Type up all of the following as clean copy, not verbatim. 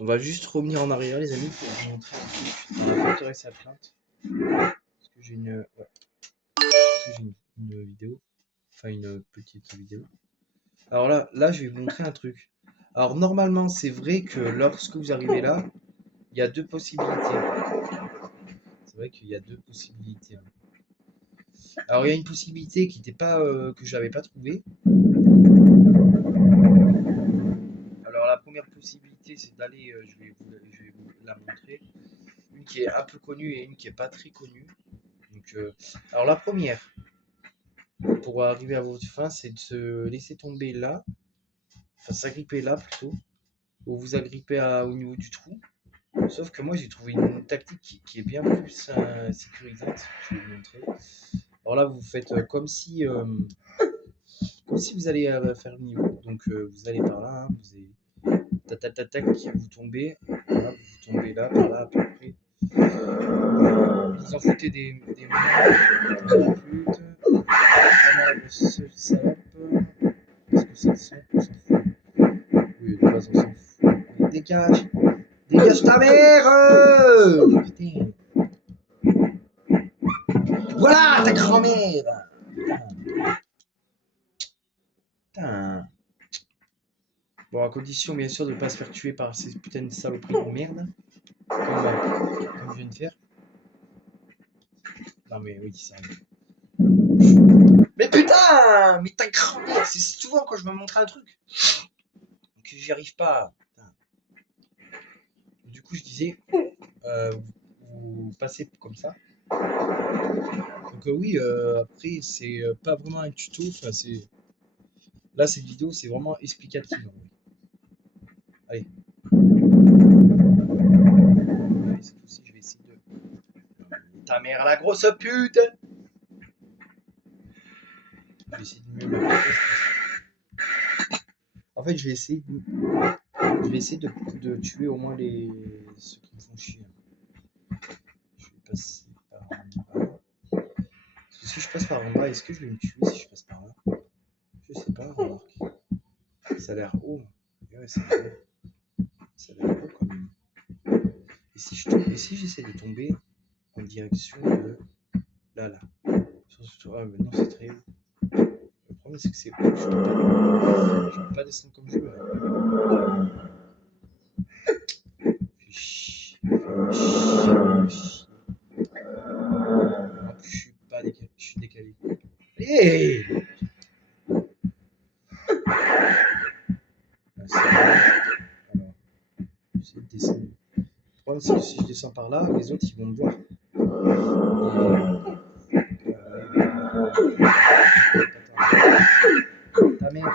On va juste revenir en arrière, les amis, pour vous montrer un truc dans la forteresse à plainte. Parce que j'ai une, ouais, parce que j'ai une vidéo, enfin une petite vidéo. Alors là, je vais vous montrer un truc. Alors normalement, c'est vrai que lorsque vous arrivez là, il y a deux possibilités. C'est vrai qu'il y a deux possibilités, hein. Alors il y a une possibilité qui n'était pas que j'avais pas trouvée. Alors la première possibilité, c'est d'aller, je vais vous la montrer. Une qui est un peu connue et une qui est pas très connue. Donc, alors la première, pour arriver à votre fin, c'est de se laisser tomber là, enfin s'agripper là plutôt, ou vous agripper au niveau du trou. Sauf que moi j'ai trouvé une tactique qui est bien plus sécurisante. Je vais vous montrer. Alors là, vous faites comme si vous allez faire le niveau. Donc vous allez par là, hein, vous allez tac, vous tombez. Voilà, vous tombez là, par là à peu près. Vous en foutez des moments, flûte, la grosse salope. Qu'est-ce que c'est que ça? On s'en fout. Oui, de base on s'en fout. Dégage! Dégage ta mère! Putain! Voilà ta grand-mère! Putain! Bon, à condition bien sûr de ne pas se faire tuer par ces putains de saloperies de merde, comme je viens de faire. Non mais oui, ça arrive. Mais putain! Mais ta grand-mère! C'est souvent quand je me montre un truc que j'y arrive pas. Putain. Du coup, je disais, vous passez comme ça. Donc oui, après, c'est pas vraiment un tuto. Enfin, c'est là, cette vidéo, c'est vraiment explicatif. En vrai. Allez. Allez, cette fois-ci, je vais essayer de... Ta mère, la grosse pute! Je vais essayer de mieux m'appliquer. En fait, je vais essayer de tuer au moins ceux qui me font chier. Je vais passer par en bas. Parce que si je passe par en bas, est-ce que je vais me tuer si je passe par là? Je sais pas, remarque. Ça a l'air haut. Ouais, ça a l'air haut. Ça a l'air haut quand même. Et si j'essaie de tomber en direction de là. Ah, mais non, c'est très haut. Le problème, c'est que c'est haut. Je peux pas descendre comme je veux. Fais chier. En plus, je suis pas décalé. Je suis décalé. Allez! Alors, j'essaie de descendre. Le problème, c'est que si je descends par là, les autres, ils vont me voir. Ta mère!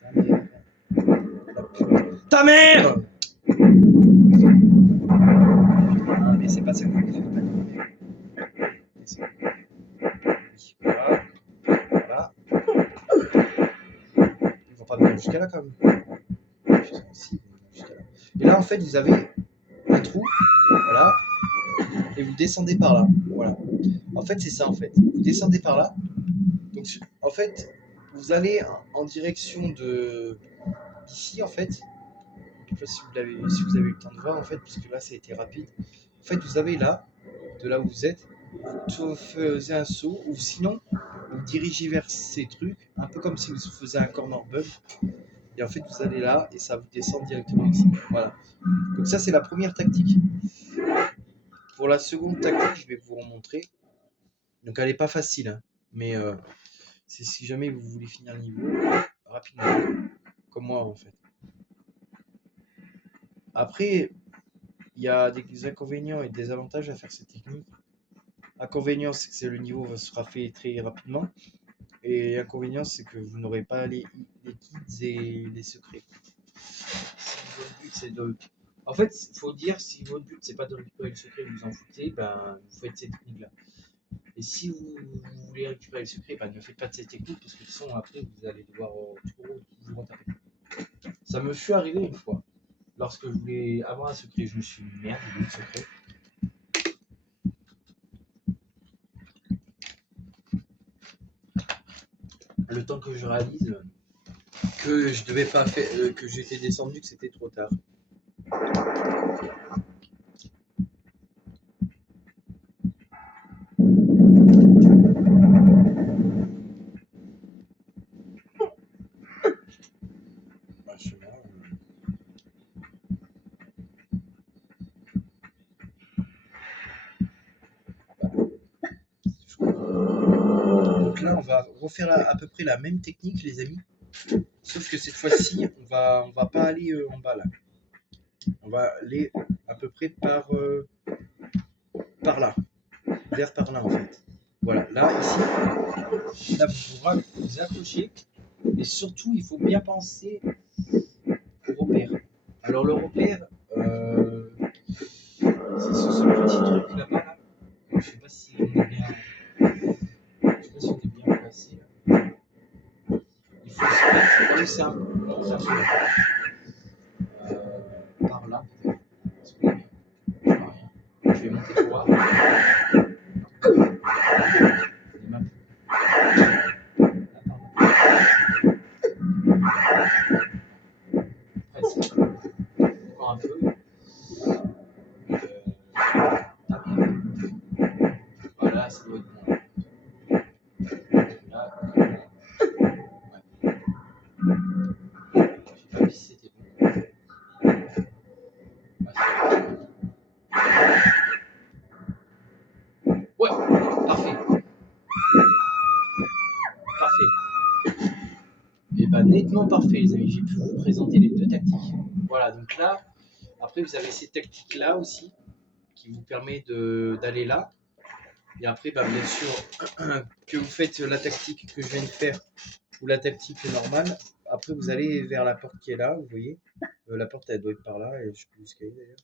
Ta mère! Ta mère! Ah, mais c'est pas ça que je veux faire. Voilà. Voilà. Ils vont pas venir jusqu'à là quand même. Putain, si, ils vont venir jusqu'à là. Et là, en fait, vous avez un trou. Voilà. Et vous descendez par là. Voilà. En fait, c'est ça, en fait. Vous descendez par là. Donc, en fait, vous allez en direction d'ici, en fait. Je sais pas si vous avez eu le temps de voir, en fait, parce que là, ça a été rapide. En fait, vous avez là, de là où vous êtes, vous faisiez un saut, ou sinon, vous dirigez vers ces trucs, un peu comme si vous faisiez un corner bump. Et en fait, vous allez là, et ça vous descend directement ici. Voilà. Donc ça, c'est la première tactique. Pour la seconde tactique, je vais vous remontrer. Donc elle n'est pas facile, hein, mais c'est si jamais vous voulez finir le niveau rapidement, comme moi en fait. Après, il y a des inconvénients et des avantages à faire cette technique. Inconvénient, c'est que le niveau sera fait très rapidement. Et inconvénient, c'est que vous n'aurez pas les kits et les secrets. Si votre but, c'est de... En fait, il faut dire, si votre but, c'est pas de récupérer le secret et vous en foutez, ben, vous faites cette technique-là. Et si vous voulez récupérer le secret, ben, ne faites pas de cette technique, parce que de toute façon, après, vous allez devoir vous retaper. Ça me fut arrivé une fois. Lorsque je voulais avoir un secret, je me suis dit, merde, j'ai eu le secret. Le temps que je réalise, que je devais pas faire, que j'étais descendu, que c'était trop tard. Donc là, on va refaire à peu près la même technique, les amis. Sauf que cette fois-ci, on va pas aller en bas là. On va aller à peu près par là, vers par là en fait. Voilà, là, ici, là, vous accrochez. Et surtout, il faut bien penser au repère. Alors, le repère, c'est ce petit truc là-bas. Là. Je sais pas si on est bien, je sais pas si on est bien placé. Là. Il faut se mettre comme ça. Par là, peut-être. Parce qu'on est bien. Je vois rien. Je vais monter pour voir. Les maps. Presque. Encore un peu. Voilà, ça doit être bon. Là, ouais. J'ai pas vu si c'était bon. Ouais, parfait. Parfait. Et bah nettement parfait les amis, j'ai pu vous présenter les deux tactiques. Voilà, donc là, après vous avez cette tactique là aussi qui vous permet d'aller là. Et après, bah, bien sûr, que vous faites la tactique que je viens de faire ou la tactique normale, après vous allez vers la porte qui est là, vous voyez. La porte elle doit être par là, et je peux où est d'ailleurs.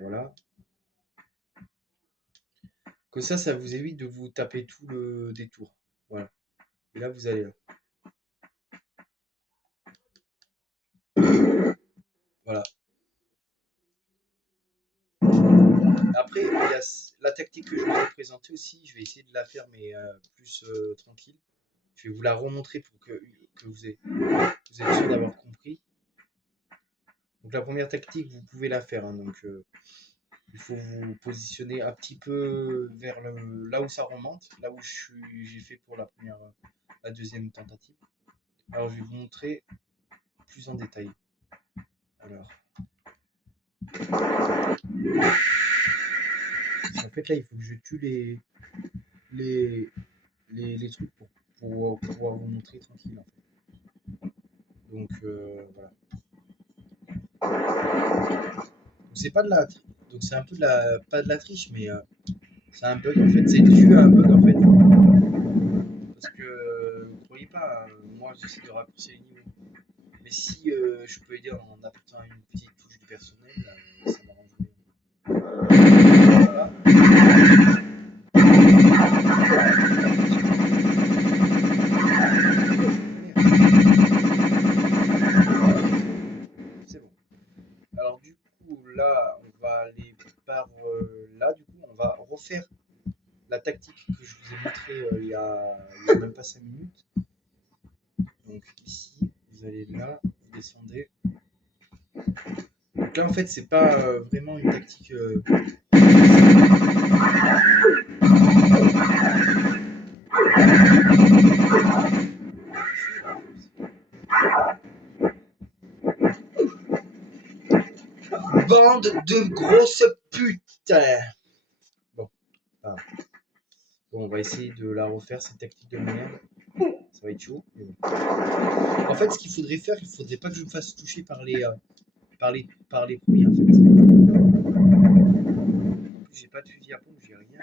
Voilà. Comme ça vous évite de vous taper tout le détour. Voilà. Et là vous allez là. Voilà. Après, il y a la tactique que je vous ai présentée aussi, je vais essayer de la faire mais plus tranquille. Je vais vous la remontrer pour que vous êtes sûr d'avoir compris. Donc la première tactique, vous pouvez la faire. Hein, donc il faut vous positionner un petit peu vers là où ça remonte, là où j'ai fait pour la deuxième tentative. Alors je vais vous montrer plus en détail. Alors, en fait là, il faut que je tue les trucs pour pouvoir vous montrer tranquille. En fait. Donc voilà. C'est pas de la, donc c'est un peu de la, pas de la triche, mais c'est un bug en fait. C'est dû à un bug en fait. Parce que vous croyez pas, moi j'essaie de raccourcir les niveaux. Mais si je peux aider en apportant une petite touche du personnel, ça m'arrange bien. Voilà. C'est bon. Alors du coup là on va aller par là, du coup on va refaire la tactique que je vous ai montré il y a même pas 5 minutes. Donc ici, vous allez là, vous descendez. Donc là en fait c'est pas vraiment une tactique bande de grosses putes. Bon, ah. Bon, on va essayer de la refaire cette tactique de merde. Ça va être chaud. Mais bon. En fait, ce qu'il faudrait faire, il faudrait pas que je me fasse toucher par par les premiers en fait. J'ai pas de fusil à pompe, j'ai rien.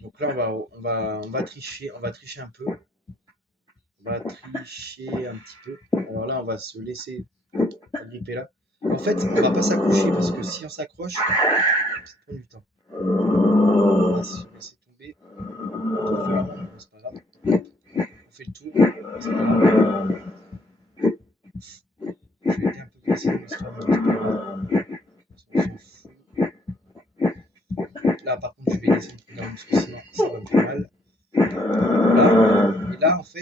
Donc là, on va tricher un peu. On va tricher un petit peu. Alors là, on va se laisser gripper là. En fait, on va pas s'accrocher parce que si on s'accroche, ça prend du temps. Là, si on laisse tomber, on fait la main, c'est pas grave. On fait le tour, c'est pas grave. Je vais être un peu cassé dans l'histoire, mais c'est pas grave. On s'en fout. Là, par contre, je vais descendre plus loin parce que sinon, ça va me faire mal.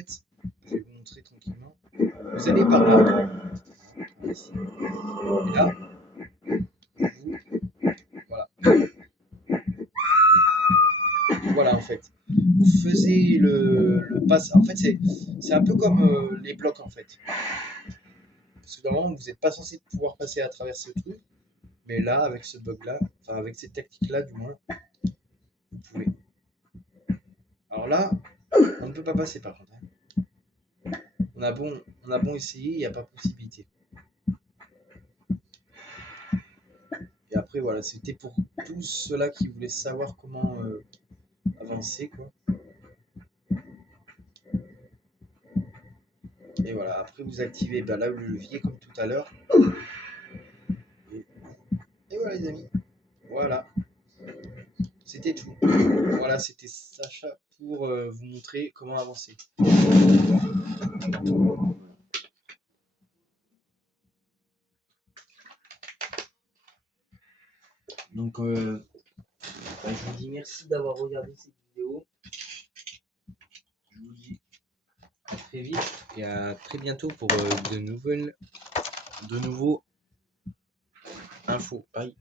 fait, je vais vous montrer tranquillement. Vous allez par là, ici, et là, voilà. Voilà, en fait. Vous faisiez le pass. En fait, c'est un peu comme les blocs, en fait. Parce que normalement, vous n'êtes pas censé pouvoir passer à travers ce truc. Mais là, avec ce bug-là, enfin, avec cette tactique-là, du moins, vous pouvez. Alors là, on ne peut pas passer, par contre. On a bon essayer, il n'y a pas possibilité. Et après, voilà, c'était pour tous ceux-là qui voulaient savoir comment avancer, quoi. Et voilà, après vous activez là le levier comme tout à l'heure. Et voilà les amis, voilà, c'était tout. Voilà, c'était Sacha pour vous montrer comment avancer. Donc, je vous dis merci d'avoir regardé cette vidéo. Je vous dis à très vite et à très bientôt pour de nouveaux infos. Bye.